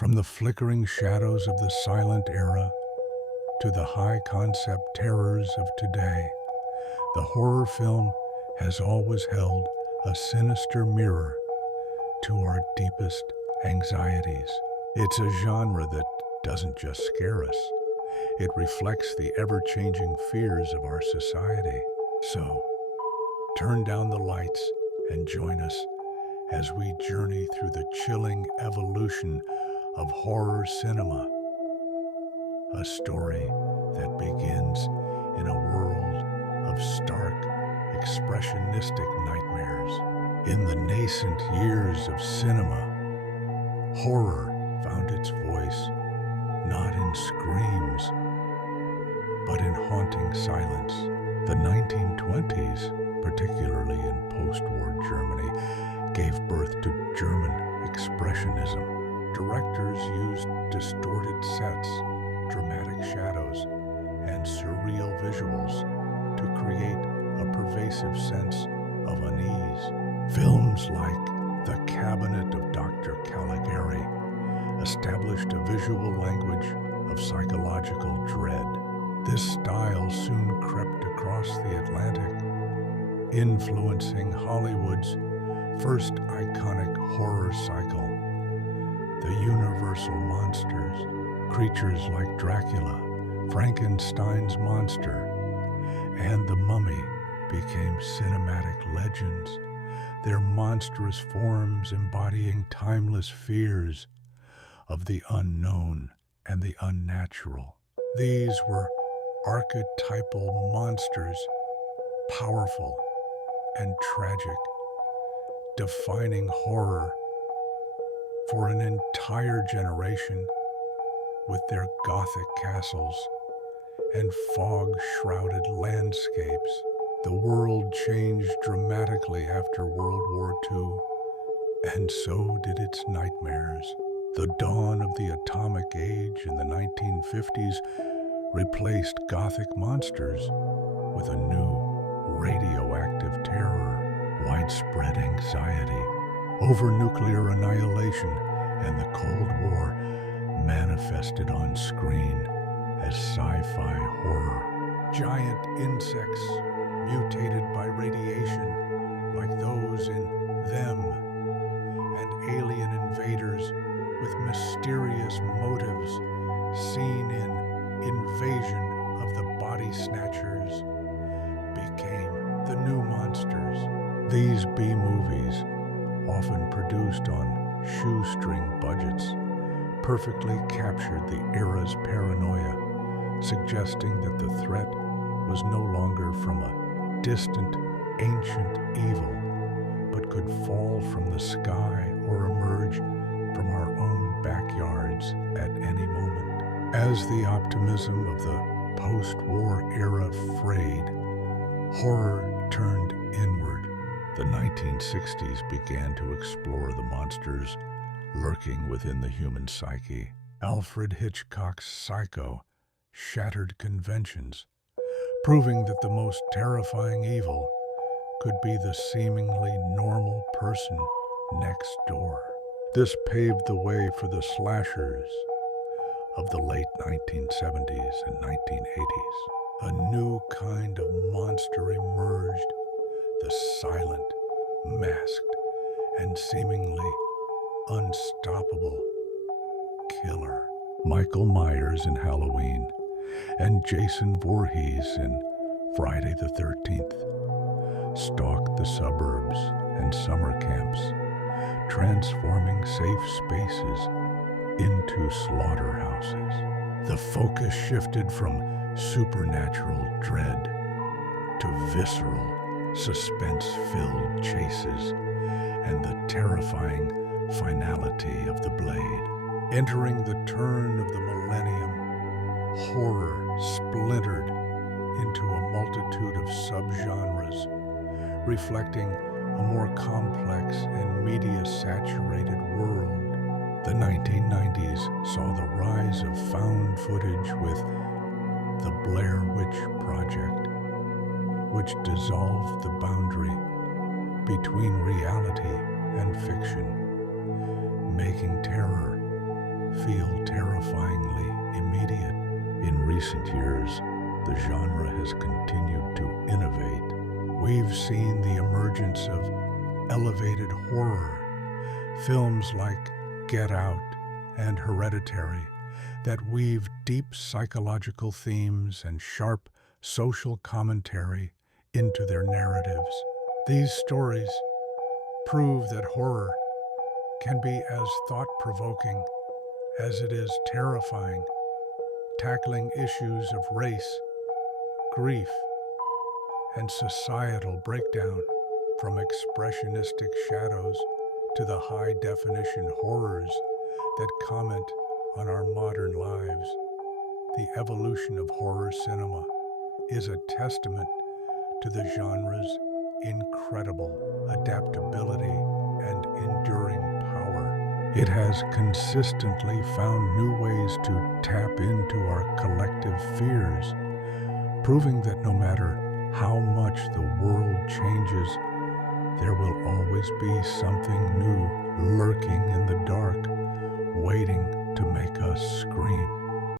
From the flickering shadows of the silent era to the high-concept terrors of today, the horror film has always held a sinister mirror to our deepest anxieties. It's a genre that doesn't just scare us, it reflects the ever-changing fears of our society. So, turn down the lights and join us as we journey through the chilling evolution of horror cinema, a story that begins in a world of stark, expressionistic nightmares. In the nascent years of cinema, horror found its voice not in screams, but in haunting silence. The 1920s, particularly in post-war Germany, gave birth to German Expressionism. Directors used distorted sets, dramatic shadows, and surreal visuals to create a pervasive sense of unease. Films like The Cabinet of Dr. Caligari established a visual language of psychological dread. This style soon crept across the Atlantic, influencing Hollywood's first iconic horror cycle, the Universal monsters. Creatures like Dracula, Frankenstein's monster, and the Mummy became cinematic legends, their monstrous forms embodying timeless fears of the unknown and the unnatural. These were archetypal monsters, powerful and tragic, defining horror for an entire generation. With their Gothic castles and fog-shrouded landscapes, the world changed dramatically after World War II, and so did its nightmares. The dawn of the atomic age in the 1950s replaced Gothic monsters with a new radioactive terror, widespread anxiety over nuclear annihilation, and the Cold War manifested on screen as sci-fi horror. Giant insects mutated by radiation, like those in Them, and alien invaders with mysterious motives seen in Invasion of the Body Snatchers, became the new monsters. These B-movies, often produced on shoestring budgets, perfectly captured the era's paranoia, suggesting that the threat was no longer from a distant, ancient evil, but could fall from the sky or emerge from our own backyards at any moment. As the optimism of the post-war era frayed, horror turned inward. The 1960s began to explore the monsters lurking within the human psyche. Alfred Hitchcock's Psycho shattered conventions, proving that the most terrifying evil could be the seemingly normal person next door. This paved the way for the slashers of the late 1970s and 1980s. A new kind of monster emerged, the silent, masked, and seemingly unstoppable killer. Michael Myers in Halloween and Jason Voorhees in Friday the 13th stalked the suburbs and summer camps, transforming safe spaces into slaughterhouses. The focus shifted from supernatural dread to visceral, suspense-filled chases and the terrifying finality of the blade. Entering the turn of the millennium, horror splintered into a multitude of subgenres, reflecting a more complex and media-saturated world. The 1990s saw the rise of found footage with The Blair Witch Project, which dissolved the boundary between reality and fiction, making terror feel terrifyingly immediate. In recent years, the genre has continued to innovate. We've seen the emergence of elevated horror, films like Get Out and Hereditary that weave deep psychological themes and sharp social commentary into their narratives. These stories prove that horror can be as thought-provoking as it is terrifying, tackling issues of race, grief, and societal breakdown, from expressionistic shadows to the high-definition horrors that comment on our modern lives. The evolution of horror cinema is a testament to the genre's incredible adaptability and enduring power. It has consistently found new ways to tap into our collective fears, proving that no matter how much the world changes, there will always be something new lurking